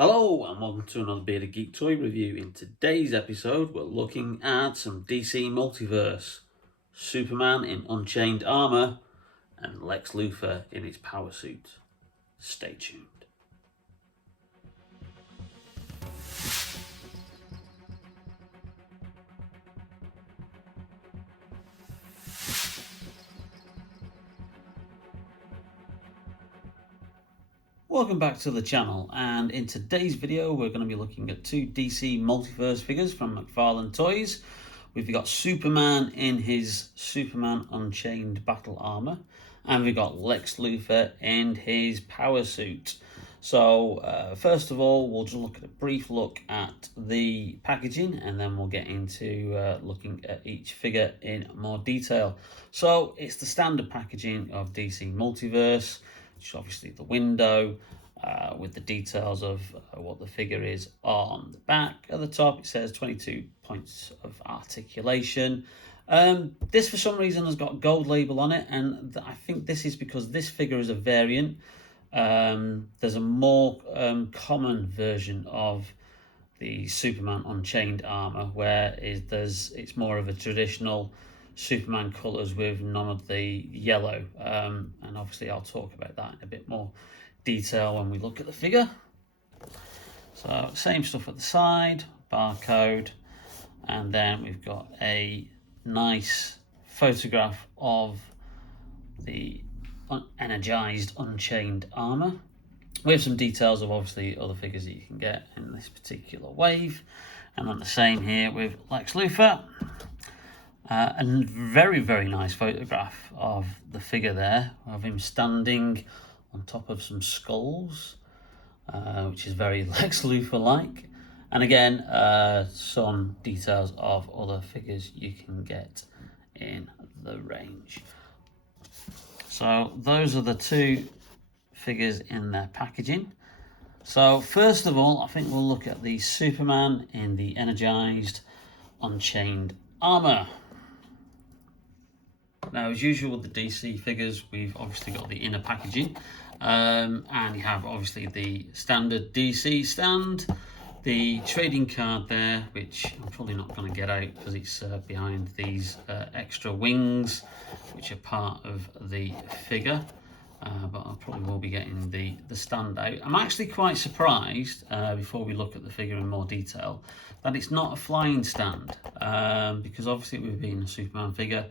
Hello and welcome to another Bearded Geek Toy review. In today's episode we're looking at some DC Multiverse, Superman in Unchained armour and Lex Luthor in his power suit. Stay tuned. Welcome back to the channel, and in today's video we're going to be looking at two DC Multiverse figures from McFarlane Toys. We've got Superman in his Superman Unchained battle armour, and we've got Lex Luthor in his power suit. So first of all, we'll just look at a brief look at the packaging, and then we'll get into looking at each figure in more detail. So it's the standard packaging of DC Multiverse, which is obviously the window with the details of what the figure is on the back. At the top it says 22 points of articulation. This for some reason has got a gold label on it, and I think this is because this figure is a variant. There's a more common version of the Superman Unchained armor where it's more of a traditional Superman colours with none of the yellow, and obviously I'll talk about that in a bit more detail when we look at the figure. So same stuff at the side, barcode, and then we've got a nice photograph of the Energized Unchained armor with some details of obviously other figures that you can get in this particular wave. And then the same here with Lex Luthor. A very, very nice photograph of the figure there, of him standing on top of some skulls, which is very Lex Luthor-like. And again, some details of other figures you can get in the range. So those are the two figures in their packaging. So first of all, I think we'll look at the Superman in the Energized Unchained armor. Now, as usual with the DC figures, we've obviously got the inner packaging, and you have obviously the standard DC stand, the trading card there, which I'm probably not going to get out because it's behind these extra wings, which are part of the figure, but I probably will be getting the stand out. I'm actually quite surprised, before we look at the figure in more detail, that it's not a flying stand, because obviously with being a Superman figure,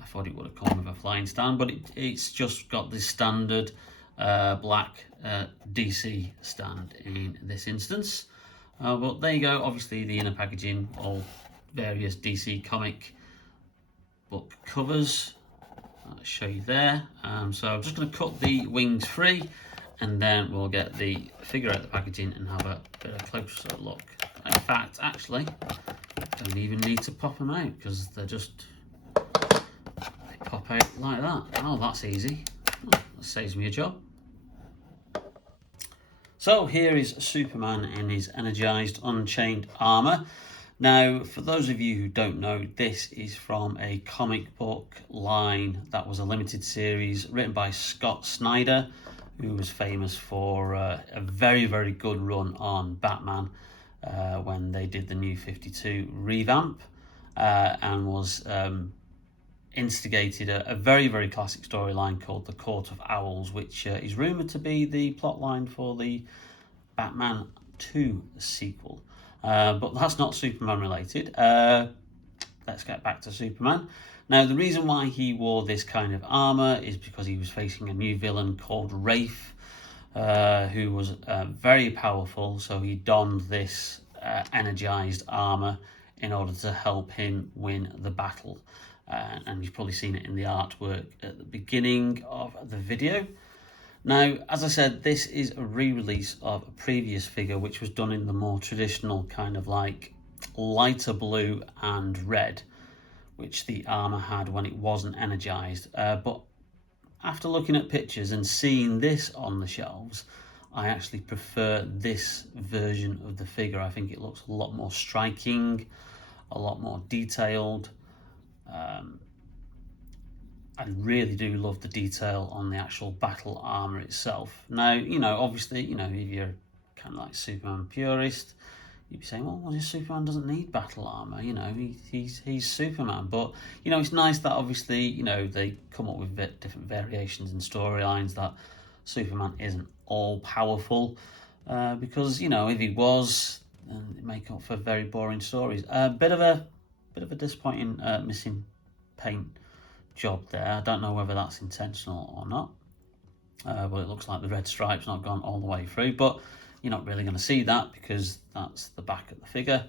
I thought it would have come with a flying stand, but it's just got this standard black DC stand in this instance. But there you go, obviously the inner packaging, all various DC comic book covers. I'll show you there. So I'm just going to cut the wings free, and then we'll get the figure out of the packaging and have a bit of a closer look. In fact, actually, don't even need to pop them out because they're just... pop out like that. Oh, that's easy. Oh, that saves me a job. So here is Superman in his Energized Unchained armor. Now, for those of you who don't know, this is from a comic book line that was a limited series written by Scott Snyder, who was famous for a very, very good run on Batman when they did the New 52 revamp, and was instigated a very, very classic storyline called The Court of Owls, which is rumoured to be the plotline for the Batman 2 sequel. But that's not Superman related. Let's get back to Superman. Now, the reason why he wore this kind of armour is because he was facing a new villain called Wraith, who was very powerful, so he donned this energized armour in order to help him win the battle. And you've probably seen it in the artwork at the beginning of the video. Now, as I said, this is a re-release of a previous figure which was done in the more traditional kind of like lighter blue and red, which the armour had when it wasn't energized. But after looking at pictures and seeing this on the shelves, I actually prefer this version of the figure. I think it looks a lot more striking, a lot more detailed. I really do love the detail on the actual battle armor itself. Now, obviously, if you're kind of like Superman purist, you'd be saying, well, Superman doesn't need battle armor, you know, he's Superman. But, you know, it's nice that obviously, you know, they come up with different variations and storylines that Superman isn't all powerful, because, you know, if he was, then it'd make up for very boring stories. Bit of a disappointing missing paint job there. I don't know whether that's intentional or not. But it looks like the red stripe's not gone all the way through, but you're not really going to see that because that's the back of the figure.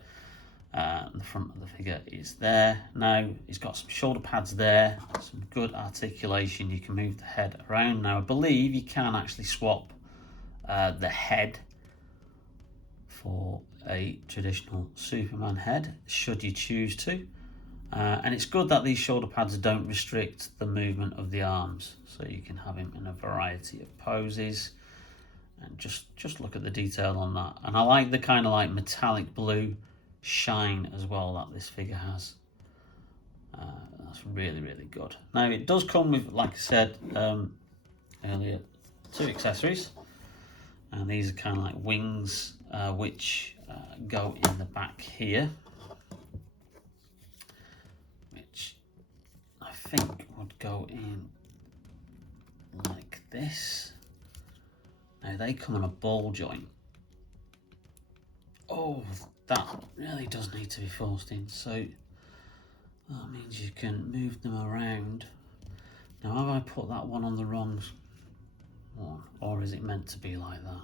The front of the figure is there. Now, he's got some shoulder pads there, some good articulation. You can move the head around. Now, I believe you can actually swap the head for a traditional Superman head, should you choose to. And it's good that these shoulder pads don't restrict the movement of the arms, so you can have him in a variety of poses. And just look at the detail on that. And I like the kind of like metallic blue shine as well that this figure has. That's really, really good. Now, it does come with, like I said earlier, 2 accessories. And these are kind of like wings, which go in the back here. I think would go in like this. Now they come on a ball joint. Oh, that really does need to be forced in, so that means you can move them around. Now, have I put that one on the wrong one, or is it meant to be like that?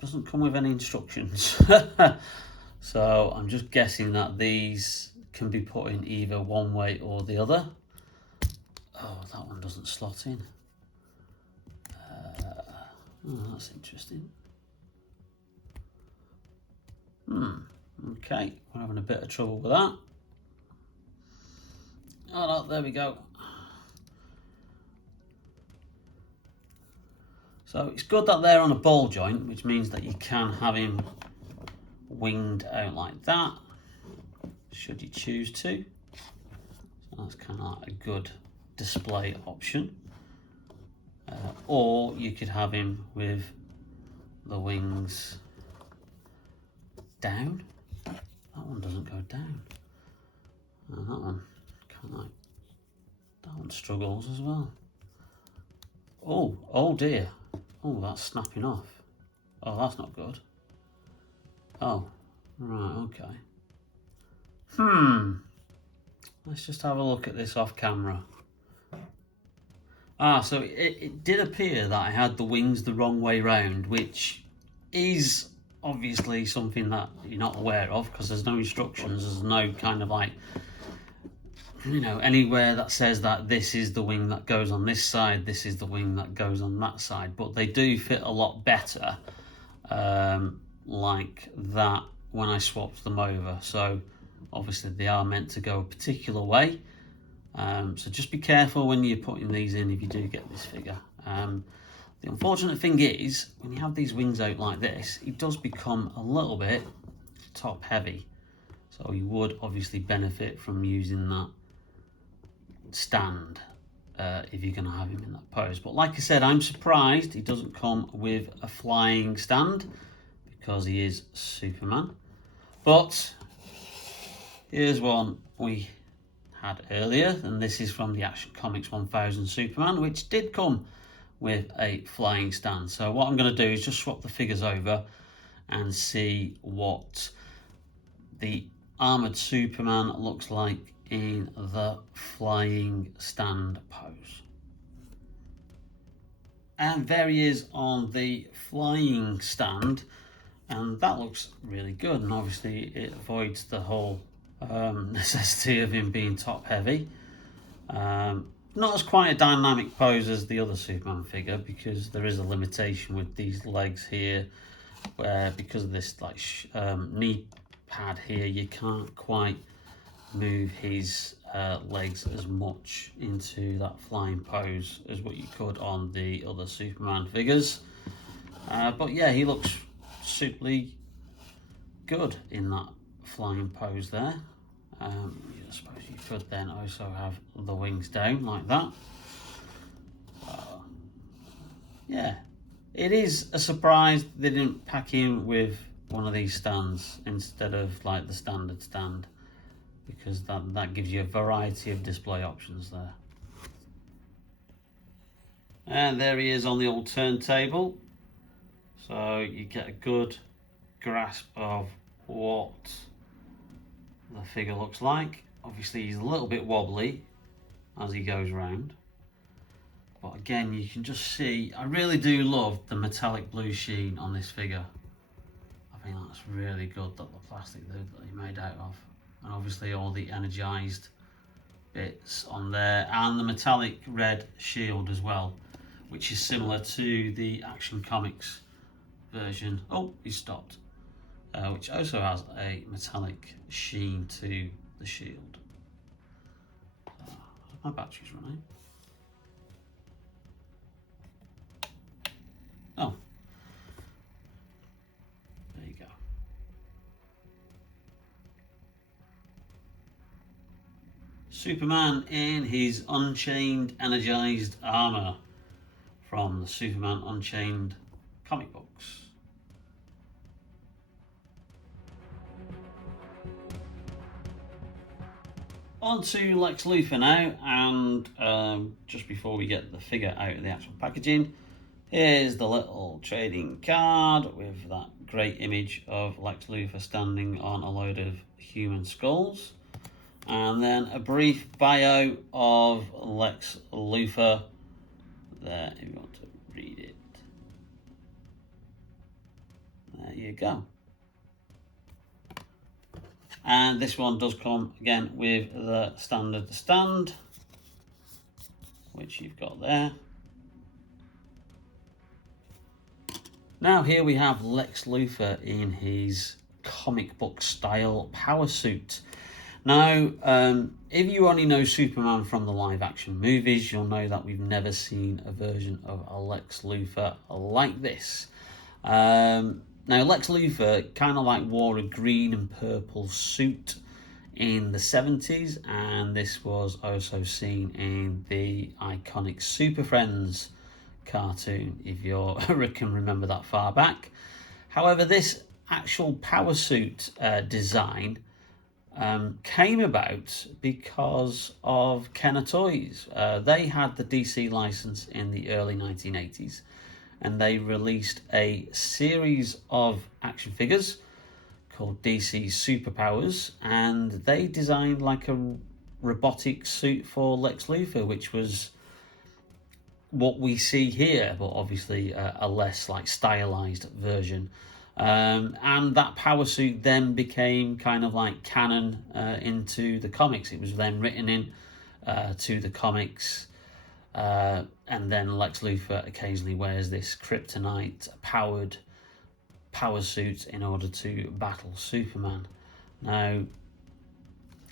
Doesn't come with any instructions. So I'm just guessing that these can be put in either one way or the other. Oh, that one doesn't slot in. Oh, that's interesting. Okay, we're having a bit of trouble with that. Oh no, there we go. So it's good that they're on a ball joint, which means that you can have him winged out like that, should you choose to. So that's kind of like a good display option. Or you could have him with the wings down. That one doesn't go down. And that one kind of like, that one struggles as well. Oh dear. Oh, that's snapping off. Oh, that's not good. Oh, right, okay. Let's just have a look at this off camera. So it did appear that I had the wings the wrong way round, which is obviously something that you're not aware of because there's no instructions, there's no kind of like, you know, anywhere that says that this is the wing that goes on this side, this is the wing that goes on that side, but they do fit a lot better like that when I swapped them over. So obviously they are meant to go a particular way. So just be careful when you're putting these in if you do get this figure. The unfortunate thing is, when you have these wings out like this, it does become a little bit top heavy. So you would obviously benefit from using that stand if you're going to have him in that pose. But like I said, I'm surprised he doesn't come with a flying stand because he is Superman. But here's one we had earlier, and this is from the Action Comics 1000 Superman, which did come with a flying stand. So what I'm going to do is just swap the figures over and see what the armored Superman looks like in the flying stand pose. And there he is on the flying stand, and that looks really good, and obviously it avoids the whole necessity of him being top heavy. Not as quite a dynamic pose as the other Superman figure, because there is a limitation with these legs here, where because of this like knee pad here, you can't quite move his legs as much into that flying pose as what you could on the other Superman figures. But yeah, he looks superly good in that flying pose there. I suppose you could then also have the wings down like that. Yeah, It is a surprise they didn't pack him with one of these stands instead of like the standard stand, because that gives you a variety of display options there. And there he is on the old turntable, so you get a good grasp of what the figure looks like. Obviously he's a little bit wobbly as he goes round, but again you can just see, I really do love the metallic blue sheen on this figure. I think that's really good, that the plastic that he made out of, and obviously all the energized bits on there, and the metallic red shield as well, which is similar to the Action Comics version. Oh, he stopped. Which also has a metallic sheen to the shield. My battery's running. Oh, there you go. Superman in his Unchained Energized armor from the Superman Unchained comic books. On to Lex Luthor now, and just before we get the figure out of the actual packaging, here's the little trading card with that great image of Lex Luthor standing on a load of human skulls, and then a brief bio of Lex Luthor there if you want to read it. There you go. And this one does come again with the standard stand, which you've got there. Now here we have Lex Luthor in his comic book style power suit. Now, if you only know Superman from the live action movies, you'll know that we've never seen a version of a Lex Luthor like this. Now, Lex Luthor kind of like wore a green and purple suit in the 70s, and this was also seen in the iconic Super Friends cartoon, if you can remember that far back. However, this actual power suit design came about because of Kenner Toys. They had the DC license in the early 1980s, and they released a series of action figures called DC Superpowers, and they designed like a robotic suit for Lex Luthor, which was what we see here, but obviously a less like stylized version. And that power suit then became kind of like canon into the comics. It was then written in to the comics. And then Lex Luthor occasionally wears this kryptonite powered power suit in order to battle Superman. Now,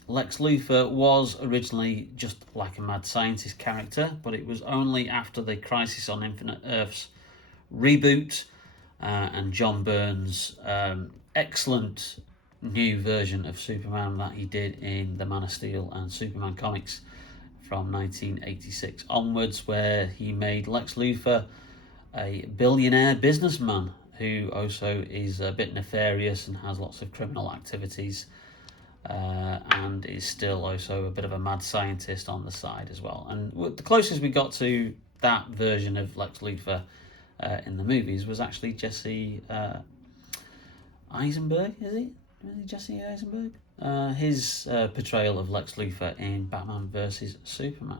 Lex Luthor was originally just like a mad scientist character, but it was only after the Crisis on Infinite Earths reboot and John Byrne's excellent new version of Superman that he did in the Man of Steel and Superman comics from 1986 onwards, where he made Lex Luthor a billionaire businessman who also is a bit nefarious and has lots of criminal activities, and is still also a bit of a mad scientist on the side as well. And the closest we got to that version of Lex Luthor in the movies was actually Jesse Eisenberg, is he Jesse Eisenberg? His portrayal of Lex Luthor in Batman vs Superman.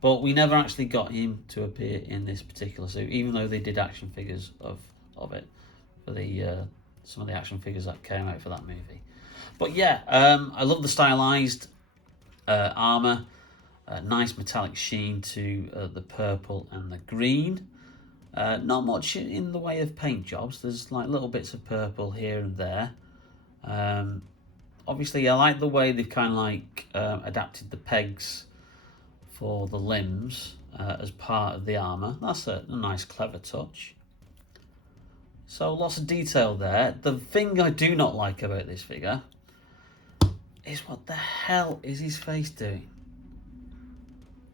But we never actually got him to appear in this particular suit, even though they did action figures of it for the some of the action figures that came out for that movie. But yeah, I love the stylized armor, nice metallic sheen to the purple and the green. Not much in the way of paint jobs. There's like little bits of purple here and there. Obviously, I like the way they've kind of like adapted the pegs for the limbs as part of the armor. That's a nice, clever touch. So lots of detail there. The thing I do not like about this figure is what the hell is his face doing?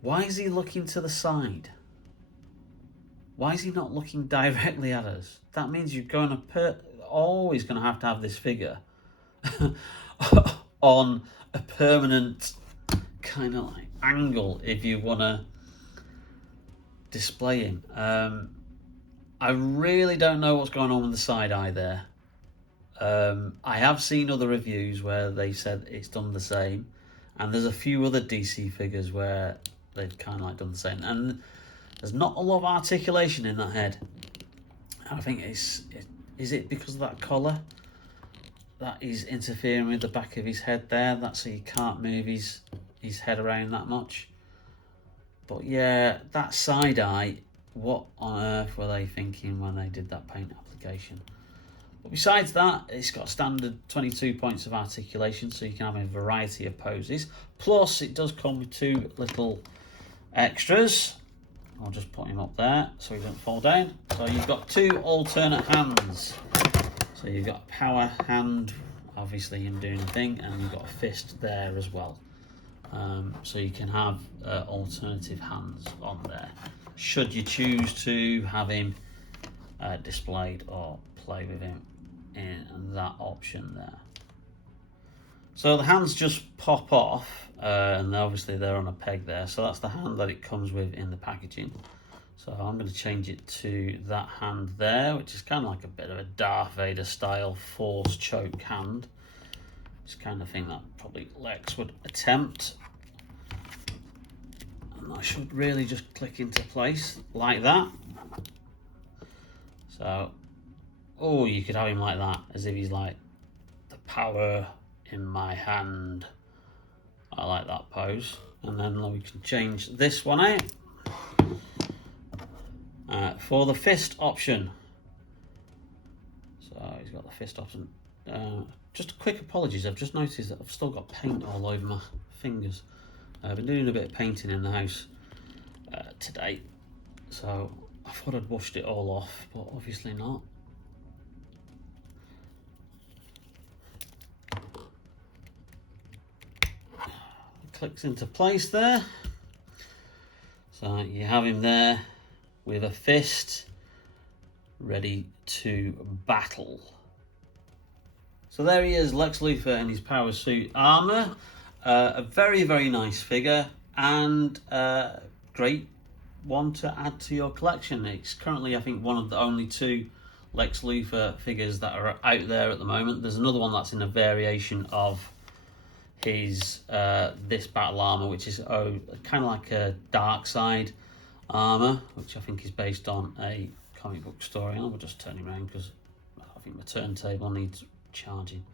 Why is he looking to the side? Why is he not looking directly at us? That means you're always going to have this figure on a permanent kind of like angle if you want to display him. I really don't know what's going on with the side eye there. I have seen other reviews where they said it's done the same, and there's a few other DC figures where they've kind of like done the same, and there's not a lot of articulation in that head. I think is it because of that collar that is interfering with the back of his head there, that's so you can't move his head around that much. But yeah, that side eye, what on earth were they thinking when they did that paint application? But besides that, it's got a standard 22 points of articulation, so you can have a variety of poses. Plus, it does come with two little extras. I'll just put him up there so he doesn't fall down. So you've got two alternate hands. So you've got a power hand, obviously him doing the thing, and you've got a fist there as well. So you can have alternative hands on there, should you choose to have him displayed or play with him in that option there. So the hands just pop off, and obviously they're on a peg there, so that's the hand that it comes with in the packaging. So I'm going to change it to that hand there, which is kind of like a bit of a Darth Vader style force choke hand. It's kind of thing that probably Lex would attempt. And that should really just click into place like that. So, oh, you could have him like that, as if he's like, the power in my hand. I like that pose. And then we can change this one out for the fist option. So he's got the fist option. Just a quick apologies, I've just noticed that I've still got paint all over my fingers. I've been doing a bit of painting in the house today, so I thought I'd washed it all off, but obviously not. Clicks into place there. So you have him there with a fist ready to battle. So there he is, Lex Luthor in his Powersuit armor. A very, very nice figure, and great one to add to your collection. It's currently, I think, one of the only two Lex Luthor figures that are out there at the moment. There's another one that's in a variation of his this battle armor, which is kind of like a dark side armor, which I think is based on a comic book story. And I'll just turn him around because I think my turntable needs charging.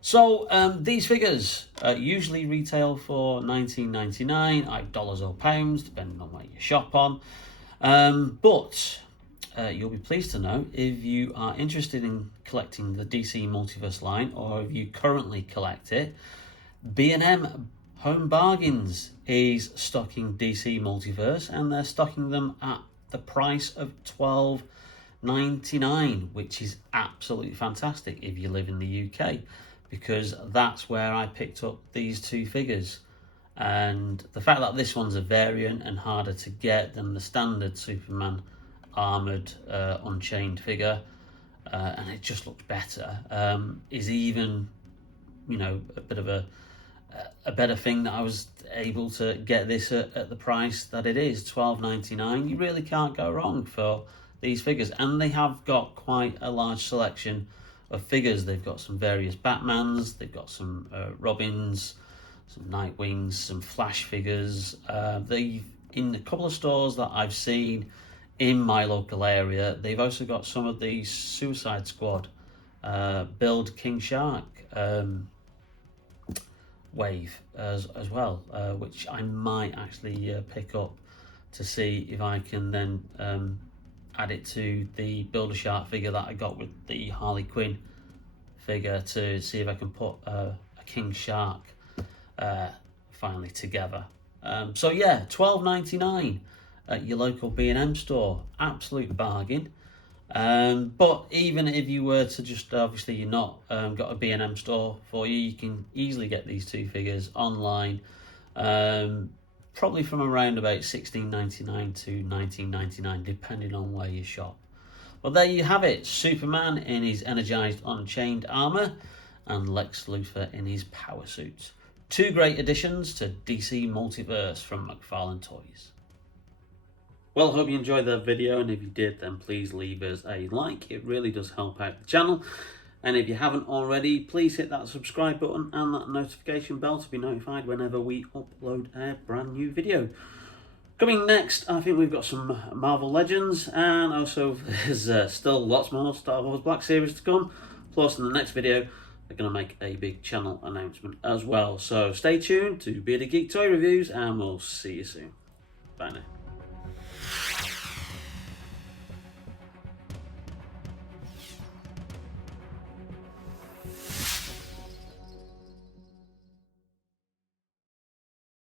So these figures usually retail for $19.99, either dollars or pounds, depending on where you shop on. But you'll be pleased to know, if you are interested in collecting the DC Multiverse line, or if you currently collect it, B&M Home Bargains is stocking DC Multiverse, and they're stocking them at the price of $12.99, which is absolutely fantastic if you live in the UK, because that's where I picked up these two figures. And the fact that this one's a variant and harder to get than the standard Superman armoured Unchained figure, and it just looks better, is even, you know, a bit of a better thing that I was able to get this at the price that it is, $12.99. You really can't go wrong for these figures, and they have got quite a large selection of figures. They've got some various Batmans, they've got some Robins, some Nightwings, some Flash figures. They've, in a couple of stores that I've seen in my local area, they've also got some of the Suicide Squad Build King Shark wave as well, which I might actually pick up to see if I can then add it to the Build-A-Shark figure that I got with the Harley Quinn figure, to see if I can put a King Shark finally together. So yeah, $12.99 at your local B&M store, absolute bargain. But even if you were to just, obviously you're not got a B&M store for you, you can easily get these two figures online probably from around about $16.99 to $19.99, depending on where you shop. Well, there you have it. Superman in his Energized Unchained armor and Lex Luthor in his Powersuit. Two great additions to DC Multiverse from McFarlane Toys. Well, I hope you enjoyed that video, and if you did, then please leave us a like. It really does help out the channel. And if you haven't already, please hit that subscribe button and that notification bell to be notified whenever we upload a brand new video. Coming next, I think we've got some Marvel Legends, and also there's still lots more Star Wars Black Series to come. Plus, in the next video, they're going to make a big channel announcement as well. So stay tuned to Bearded Geek Toy Reviews, and we'll see you soon. Bye now.